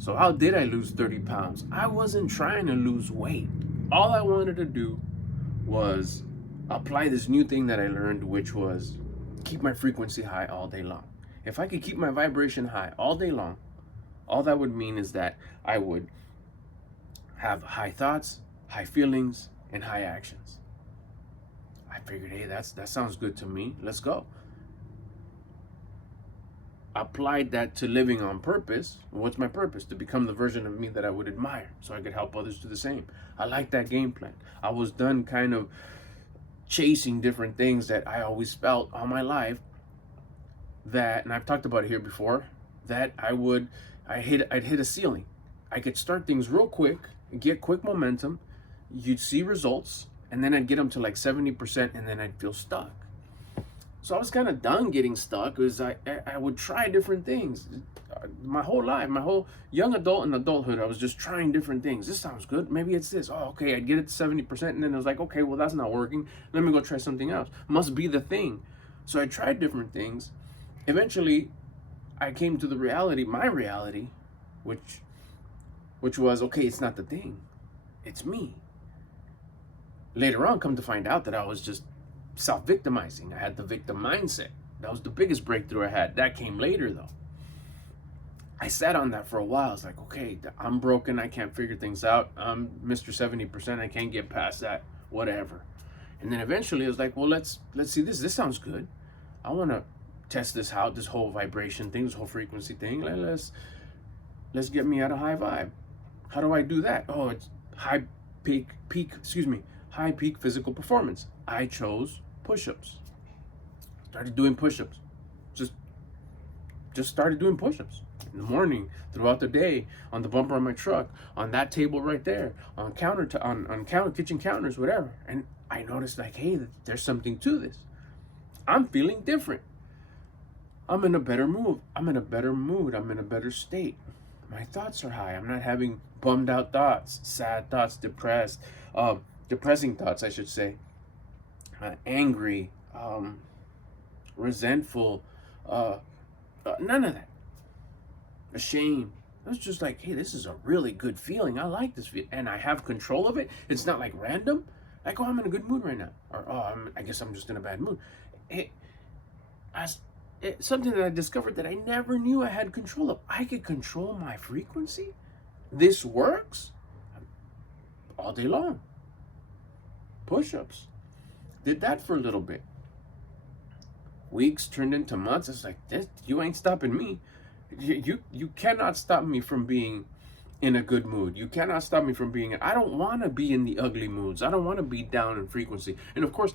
So how did I lose 30 pounds? I wasn't trying to lose weight. All I wanted to do was apply this new thing that I learned, which was keep my frequency high all day long. If I could keep my vibration high all day long, all that would mean is that I would have high thoughts, high feelings, and high actions. I figured, hey, that sounds good to me. Let's go. Applied that to living on purpose. What's my purpose? To become the version of me that I would admire, so I could help others do the same. I like that game plan. I was done kind of chasing different things that I always felt all my life that, and I've talked about it here before, that I'd hit a ceiling. I could start things real quick, get quick momentum, you'd see results, and then I'd get them to like 70%, and then I'd feel stuck. So I was kind of done getting stuck because I would try different things. My whole life, my whole young adult and adulthood, I was just trying different things. This sounds good. Maybe it's this. Oh, okay, I'd get it to 70%, and then I was like, okay, well, that's not working. Let me go try something else. Must be the thing. So I tried different things. Eventually, I came to the reality, my reality, which was, okay, it's not the thing. It's me. Later on, come to find out that I was just self-victimizing. I had the victim mindset. That was the biggest breakthrough I had. That came later, though. I sat on that for a while. I was like, okay, I'm broken. I can't figure things out. I'm Mr. 70%. I can't get past that. Whatever. And then eventually I was like, well, let's see this. This sounds good. I want to test this out, this whole vibration thing, this whole frequency thing. Let's get me at a high vibe. How do I do that? Oh, it's high peak physical performance. I chose push-ups. Started doing push-ups. Just started doing push-ups in the morning, throughout the day, on the bumper of my truck, on that table right there, on kitchen counters, whatever. And I noticed, like, hey, there's something to this. I'm feeling different. I'm in a better mood. I'm in a better state. My thoughts are high. I'm not having bummed out thoughts, sad thoughts, depressing thoughts, I should say. Angry, resentful, none of that. Ashamed. I was just like, hey, this is a really good feeling. I like this feeling, and I have control of it. It's not like random. Like, oh, I'm in a good mood right now, or oh, I guess I'm just in a bad mood. It's something that I discovered that I never knew I had control of. I could control my frequency. This works all day long. Push-ups. Did that for a little bit. Weeks turned into months. It's like, this, you ain't stopping me. You cannot stop me from being in a good mood. You cannot stop me from being. I don't want to be in the ugly moods. I don't want to be down in frequency. And of course,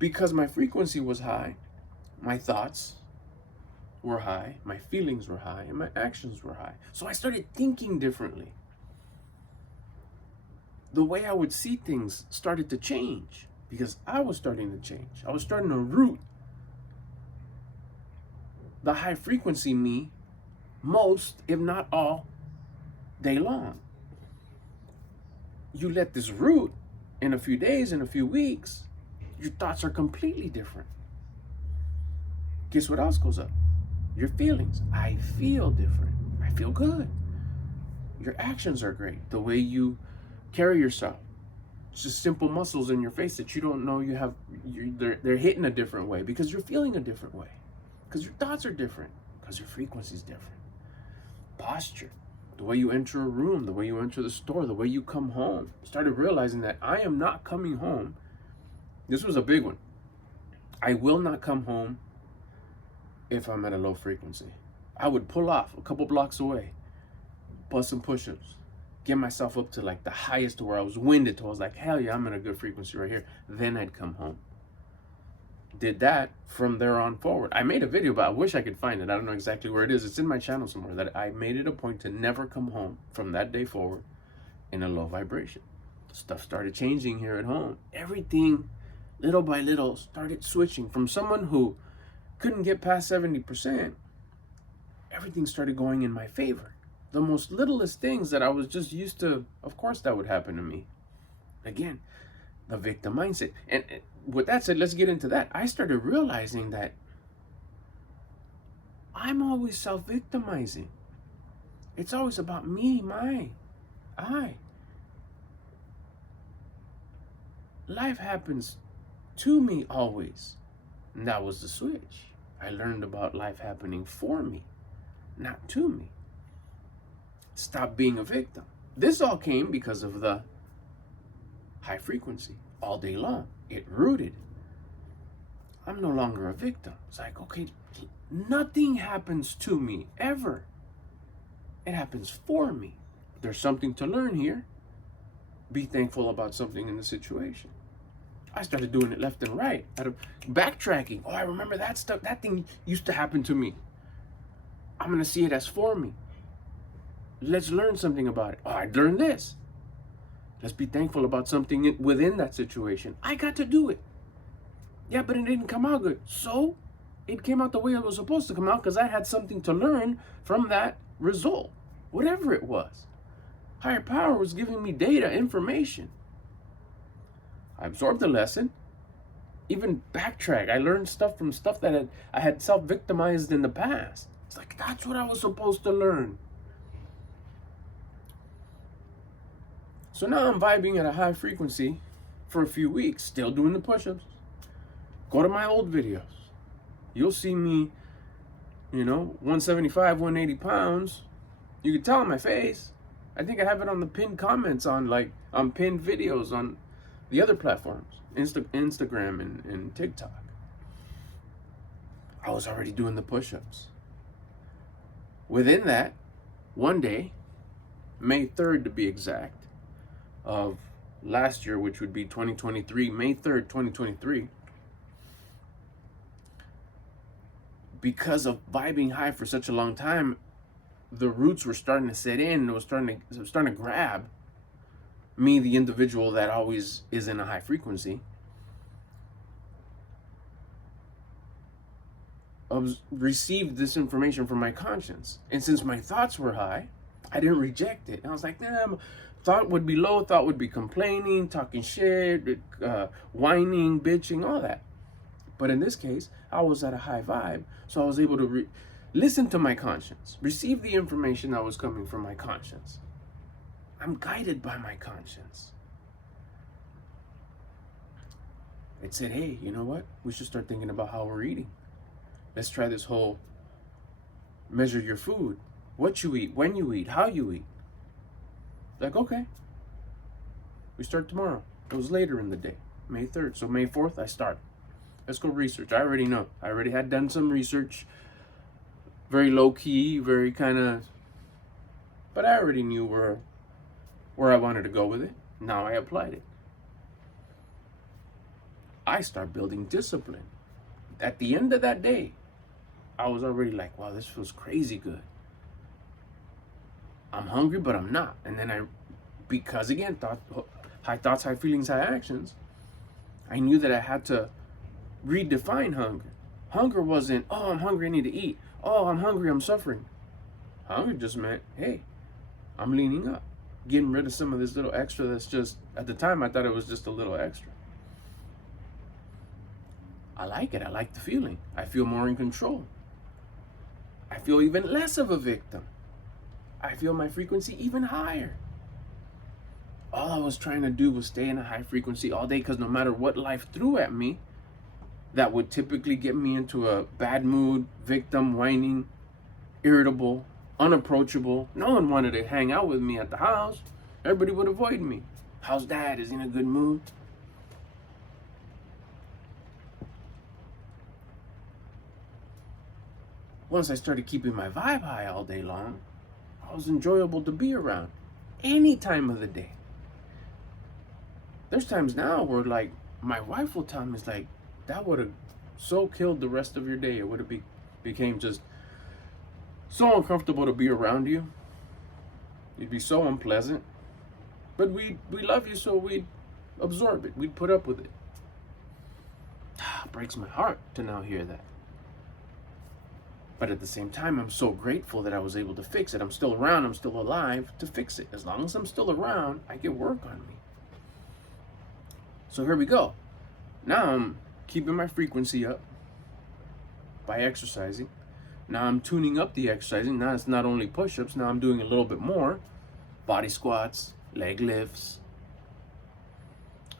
because my frequency was high, my thoughts were high, my feelings were high, and my actions were high. So I started thinking differently. The way I would see things started to change because I was starting to change. I was starting to root the high frequency me most, if not all, day long. You let this root in a few days, in a few weeks, your thoughts are completely different. Guess what else goes up? Your feelings. I feel different. I feel good. Your actions are great. The way you carry yourself. It's just simple muscles in your face that you don't know you have. They're hitting a different way because you're feeling a different way. Because your thoughts are different. Because your frequency is different. Posture. The way you enter a room, the way you enter the store, the way you come home. Started realizing that I am not coming home. This was a big one. I will not come home if I'm at a low frequency. I would pull off a couple blocks away, bust some push-ups, get myself up to like the highest to where I was winded to. I was like, hell yeah, I'm in a good frequency right here. Then I'd come home. Did that from there on forward. I made a video, but I wish I could find it. I don't know exactly where it is. It's in my channel somewhere that I made it a point to never come home from that day forward in a low vibration. Stuff started changing here at home. Everything, little by little, started switching. From someone who couldn't get past 70%, everything started going in my favor. The most littlest things that I was just used to, of course that would happen to me. Again, the victim mindset. And with that said, let's get into that. I started realizing that I'm always self-victimizing. It's always about me, I. Life happens to me always. And that was the switch. I learned about life happening for me, not to me. Stop being a victim. This all came because of the high frequency all day long. It rooted. I'm no longer a victim. It's like, okay, nothing happens to me ever. It happens for me. There's something to learn here. Be thankful about something in the situation. I started doing it left and right, out of backtracking. Oh, I remember that stuff. That thing used to happen to me. I'm going to see it as for me. Let's learn something about it. Oh, I learned this. Let's be thankful about something within that situation. I got to do it. Yeah, but it didn't come out good. So it came out the way it was supposed to come out because I had something to learn from that result, whatever it was. Higher power was giving me data, information. I absorbed the lesson, even backtrack. I learned stuff from stuff that I had self-victimized in the past. It's like, that's what I was supposed to learn. So now I'm vibing at a high frequency for a few weeks, still doing the push-ups. Go to my old videos. You'll see me, 175, 180 pounds. You can tell on my face. I think I have it on the pinned comments on pinned videos on the other platforms, Instagram and TikTok. I was already doing the push-ups. Within that, one day, May 3rd to be exact, of last year, which would be 2023, May 3rd, 2023, because of vibing high for such a long time, the roots were starting to set in, and it was starting to grab me, the individual that always is in a high frequency. Received this information from my conscience. And since my thoughts were high, I didn't reject it. And I was like, nah, thought would be low, thought would be complaining, talking shit, whining, bitching, all that. But in this case, I was at a high vibe, so I was able to listen to my conscience, receive the information that was coming from my conscience. I'm guided by my conscience. It said, hey, you know what? We should start thinking about how we're eating. Let's try this whole measure your food, what you eat, when you eat, how you eat. Like, okay. We start tomorrow. It was later in the day, May 3rd. So May 4th, I start. Let's go research. I already know. I already had done some research. Very low key, very kind of, but I already knew where I wanted to go with it. Now I applied it. I start building discipline. At the end of that day, I was already like, wow, this feels crazy good. I'm hungry, but I'm not. And then because again, high thoughts, high feelings, high actions, I knew that I had to redefine hunger. Hunger wasn't, oh, I'm hungry, I need to eat. Oh, I'm hungry, I'm suffering. Hunger just meant, hey, I'm leaning up, getting rid of some of this little extra that's just, at the time, I thought it was just a little extra. I like it. I like the feeling. I feel more in control. I feel even less of a victim. I feel my frequency even higher. All I was trying to do was stay in a high frequency all day, because no matter what life threw at me, that would typically get me into a bad mood, victim, whining, irritable, unapproachable. No one wanted to hang out with me at the house. Everybody would avoid me. How's dad? Is he in a good mood? Once I started keeping my vibe high all day long, I was enjoyable to be around any time of the day. There's times now where my wife will tell me, it's like, that would have so killed the rest of your day. It would have became just so uncomfortable to be around you. You'd be so unpleasant. But we love you, so we'd absorb it. We'd put up with it. It breaks my heart to now hear that. But at the same time, I'm so grateful that I was able to fix it. I'm still around, I'm still alive to fix it. As long as I'm still around, I get work on me. So here we go. Now I'm keeping my frequency up by exercising, Now I'm tuning up the exercising. Now it's not only push-ups. Now I'm doing a little bit more. Body squats, leg lifts.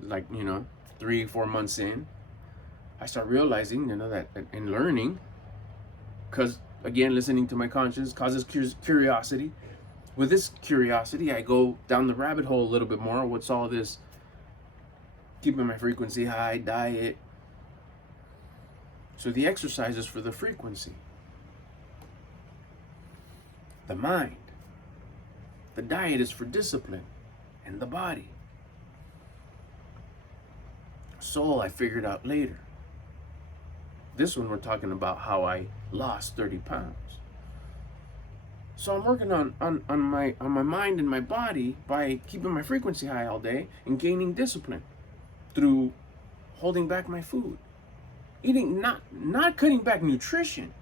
Like, 3-4 months in, I start realizing, that in learning, because again, listening to my conscience causes curiosity. With this curiosity, I go down the rabbit hole a little bit more. What's all this keeping my frequency high, diet? So the exercise is for the frequency. The mind. The diet is for discipline and the body. Soul, I figured out later. This one, we're talking about how I lost 30 pounds. So I'm working on my mind and my body by keeping my frequency high all day and gaining discipline through holding back my food. Eating, not cutting back nutrition.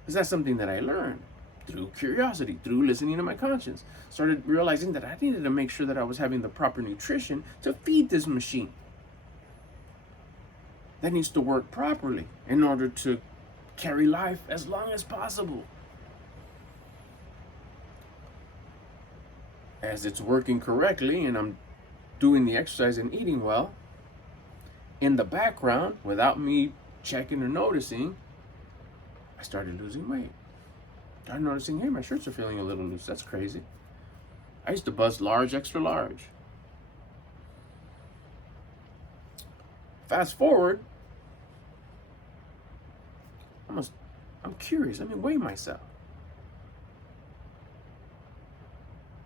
Because that's something that I learned through curiosity, through listening to my conscience. Started realizing that I needed to make sure that I was having the proper nutrition to feed this machine. That needs to work properly in order to carry life as long as possible. As it's working correctly and I'm doing the exercise and eating well, in the background, without me checking or noticing, I started losing weight. Started noticing, hey, my shirts are feeling a little loose. That's crazy. I used to bust large, extra large. Fast forward, I'm curious. Let me weigh myself.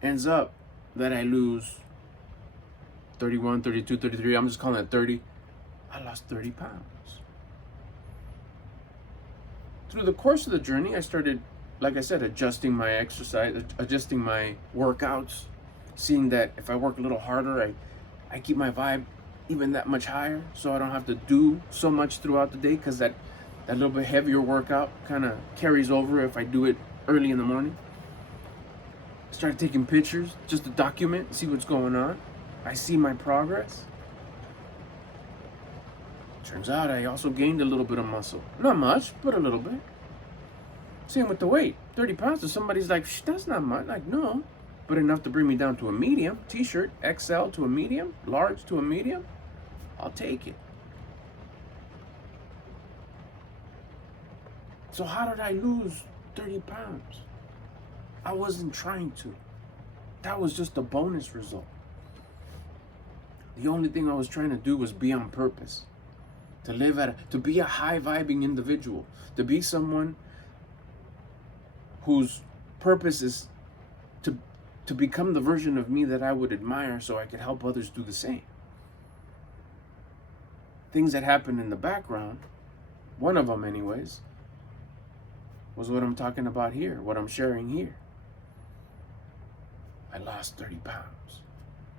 Ends up that I lose 31, 32, 33. I'm just calling it 30. I lost 30 pounds. Through the course of the journey, I started, like I said, adjusting my exercise, adjusting my workouts, seeing that if I work a little harder, I keep my vibe even that much higher, so I don't have to do so much throughout the day, because that little bit heavier workout kind of carries over if I do it early in the morning. I started taking pictures just to document, see what's going on. I see my progress. Turns out I also gained a little bit of muscle. Not much, but a little bit. Same with the weight. 30 pounds to somebody's like, that's not much. Like, no. But enough to bring me down to a medium. T-shirt, XL to a medium, large to a medium. I'll take it. So how did I lose 30 pounds? I wasn't trying to. That was just a bonus result. The only thing I was trying to do was be on purpose. To be a high vibing individual. To be someone whose purpose is to become the version of me that I would admire, so I could help others do the same. Things that happened in the background, one of them anyways, was what I'm talking about here, what I'm sharing here. I lost 30 pounds.